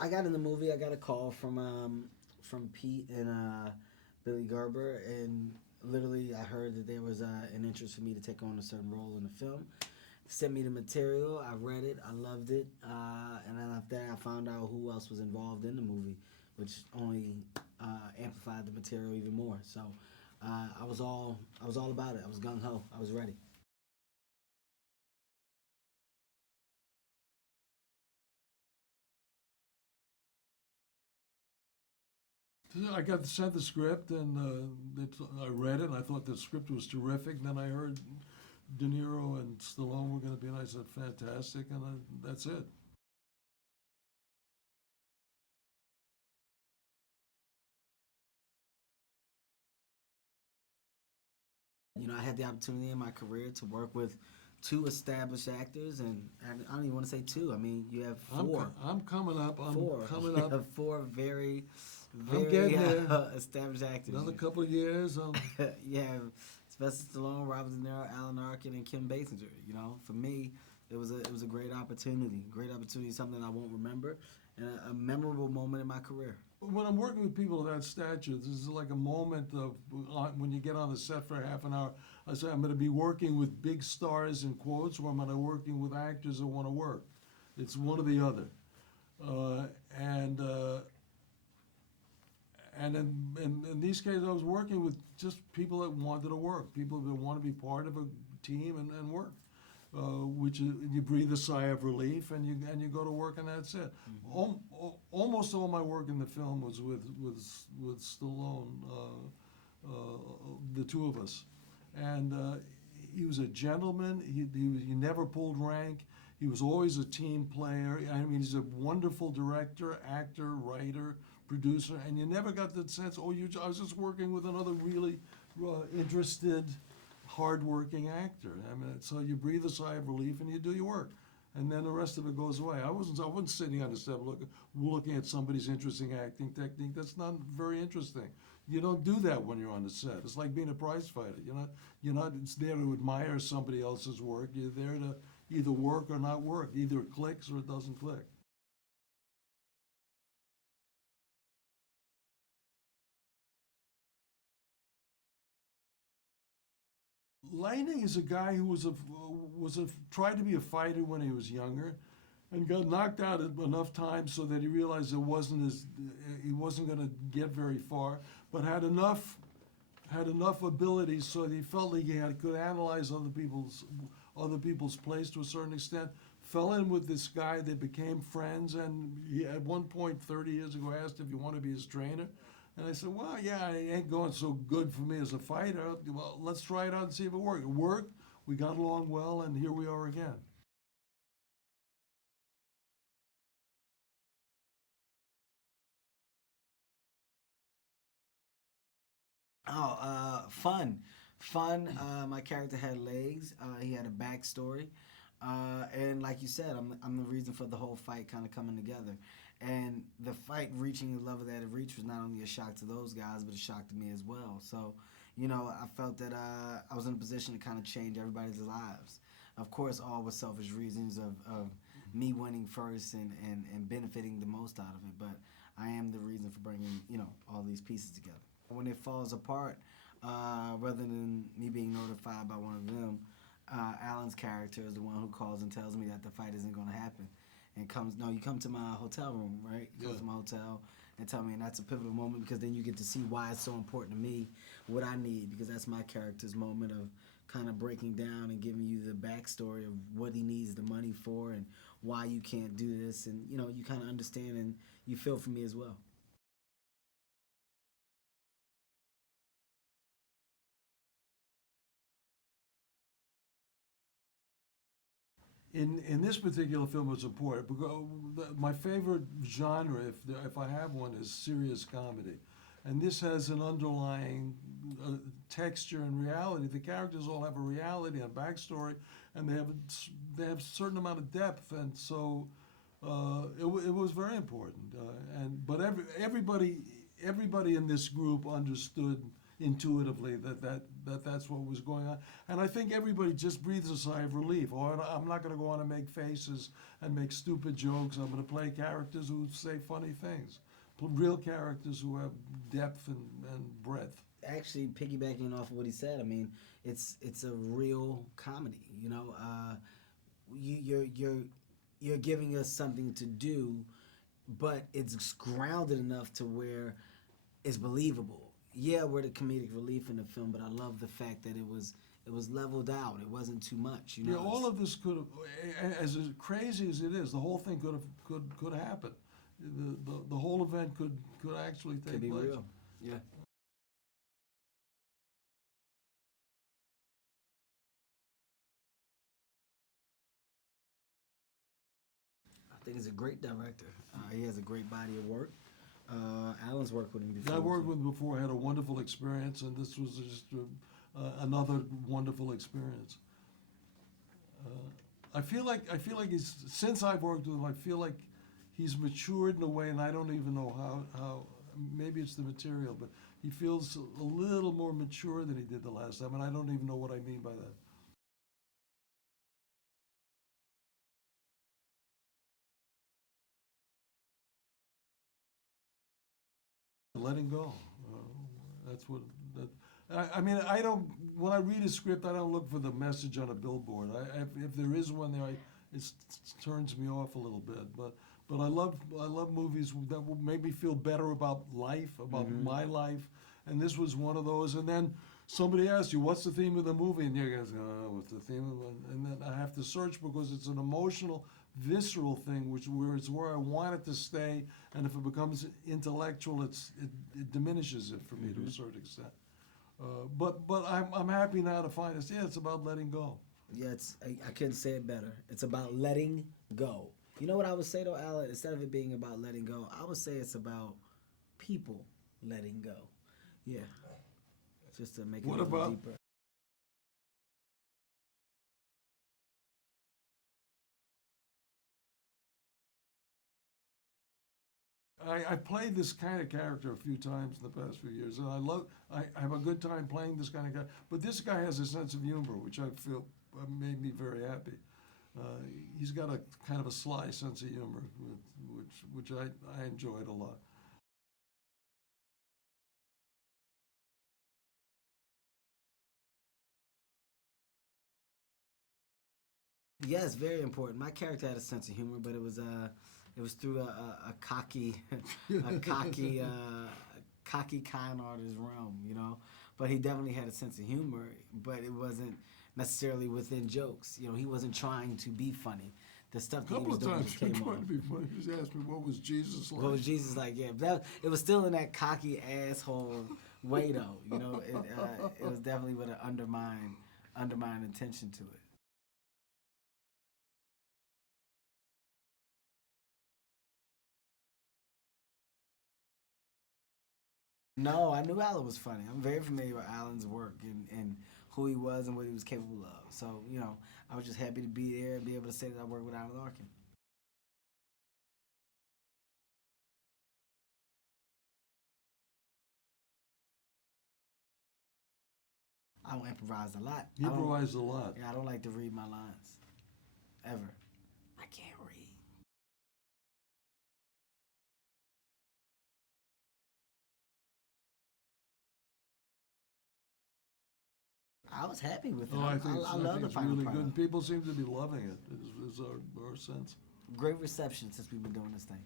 I got in the movie. I got a call from Pete and Billy Gerber, and literally I heard that there was an interest for me to take on a certain role in the film. Sent me the material. I read it. I loved it, and then after that, I found out who else was involved in the movie, which only amplified the material even more. So I was all about it. I was gung ho. I was ready. I got sent the script and I read it and I thought the script was terrific. And then I heard De Niro and Stallone were going to be, and I said, fantastic, and that's it. You know, I had the opportunity in my career to work with two established actors, and I don't even want to say two. I mean, you have four. I'm coming up. I'm Four. coming You up. have four very, I'm very getting there. established actors. Another couple of years. You have Sylvester Stallone, Robert De Niro, Alan Arkin, and Kim Basinger. You know, for me, it was a great opportunity. Great opportunity, something I won't remember, and a memorable moment in my career. When I'm working with people of that stature, this is like a moment of when you get on the set for half an hour. I say I'm going to be working with big stars in quotes, or I'm going to be working with actors that want to work. It's one or the other. Uh, and and in these cases, I was working with just people that wanted to work, people that want to be part of a team and work. Which you breathe a sigh of relief and you go to work and that's it. Almost all my work in the film was with Stallone, the two of us, and he was a gentleman. He never pulled rank. He was always a team player. I mean, he's a wonderful director, actor, writer, producer, and you never got the sense, I was just working with another really interested, hardworking actor. I mean, so you breathe a sigh of relief and you do your work, and then the rest of it goes away. I wasn't sitting on the set looking at somebody's interesting acting technique. That's not very interesting. You don't do that when you're on the set. It's like being a prize fighter. You're not there to admire somebody else's work. You're there to either work or not work. Either it clicks or it doesn't click. Lightning is a guy who was a tried to be a fighter when he was younger, and got knocked out enough times so that he realized he wasn't going to get very far, but had enough ability so that he felt like could analyze other people's plays to a certain extent. Fell in with this guy. They became friends, and he, at one point 30 years ago, asked if he wanted to be his trainer. And I said, well, yeah, it ain't going so good for me as a fighter. Well, let's try it out and see if it works. It worked. We got along well, and here we are again. Fun, fun. My character had legs. He had a backstory, and like you said, I'm the reason for the whole fight kind of coming together. And the fight reaching the level that it reached was not only a shock to those guys, but a shock to me as well. So, you know, I felt that I was in a position to kind of change everybody's lives. Of course, all with selfish reasons of me winning first and benefiting the most out of it. But I am the reason for bringing, you know, all these pieces together. When it falls apart, rather than me being notified by one of them, Alan's character is the one who calls and tells me that the fight isn't going to happen. And comes, no, you come to my hotel room, right? You come to my hotel and tell me, and that's a pivotal moment because then you get to see why it's so important to me, what I need, because that's my character's moment of kind of breaking down and giving you the backstory of what he needs the money for and why you can't do this. And, you know, you kind of understand and you feel for me as well. In this particular film, it's important because my favorite genre, if I have one, is serious comedy, and this has an underlying texture and reality. The characters all have a reality and backstory, and they have a certain amount of depth, and so it was very important. And but everybody in this group understood intuitively that's what was going on. And I think everybody just breathes a sigh of relief. Oh, I'm not going to go on and make faces and make stupid jokes. I'm going to play characters who say funny things, real characters who have depth and breadth. Actually, piggybacking off of what he said, I mean, it's a real comedy. You know, you're giving us something to do, but it's grounded enough to where it's believable. Yeah, we're the comedic relief in the film, but I love the fact that it was leveled out. It wasn't too much. You know, Yeah, all of this could have, as crazy as it is, the whole thing could happen. The whole event could actually take could be place. real. Yeah. I think he's a great director. He has a great body of work. Alan's worked with him before. I worked with him before. I had a wonderful experience, and this was just another wonderful experience. I feel like he's, since I've worked with him, I feel like he's matured in a way, and I don't even know how. Maybe it's the material, but he feels a little more mature than he did the last time, and I don't even know what I mean by that. Letting go. That's what. I mean, I don't. When I read a script, I don't look for the message on a billboard. If there is one there, it turns me off a little bit. But I love movies that will make me feel better about life, about my life. And this was one of those. And then somebody asks you, "What's the theme of the movie?" And you guys go, "Oh, what's the theme of it?" And then I have to search because it's an emotional, visceral thing, where I want it to stay. And if it becomes intellectual, it diminishes it for me to a certain extent. But I'm happy now to find this. Yeah, it's about letting go. Yeah, I couldn't say it better. It's about letting go. You know what I would say though, Alan? Instead of it being about letting go, I would say it's about people letting go. Yeah, just to make it a little deeper. I played this kind of character a few times in the past few years, and I have a good time playing this kind of guy. But this guy has a sense of humor, which I feel made me very happy. He's got a kind of a sly sense of humor, which I enjoyed a lot. Yes, very important. My character had a sense of humor, but it was through a cocky, cocky con artist realm, you know. But he definitely had a sense of humor, but it wasn't necessarily within jokes. You know, he wasn't trying to be funny. The stuff that he was doing just came trying off. to be funny. He just asked me, "What was Jesus like?" What was Jesus like? Yeah, but it was still in that cocky asshole way, though. You know, it was definitely with an undermined intention to it. No, I knew Alan was funny. I'm very familiar with Alan's work and who he was and what he was capable of. So, you know, I was just happy to be there and be able to say that I worked with Alan Arkin. I don't improvise a lot. He improvised a lot. Yeah, I don't like to read my lines. Ever. I can't read. I was happy with it. Oh, I think I love the it's final really product. good. And people seem to be loving it, is our sense. Great reception since we've been doing this thing.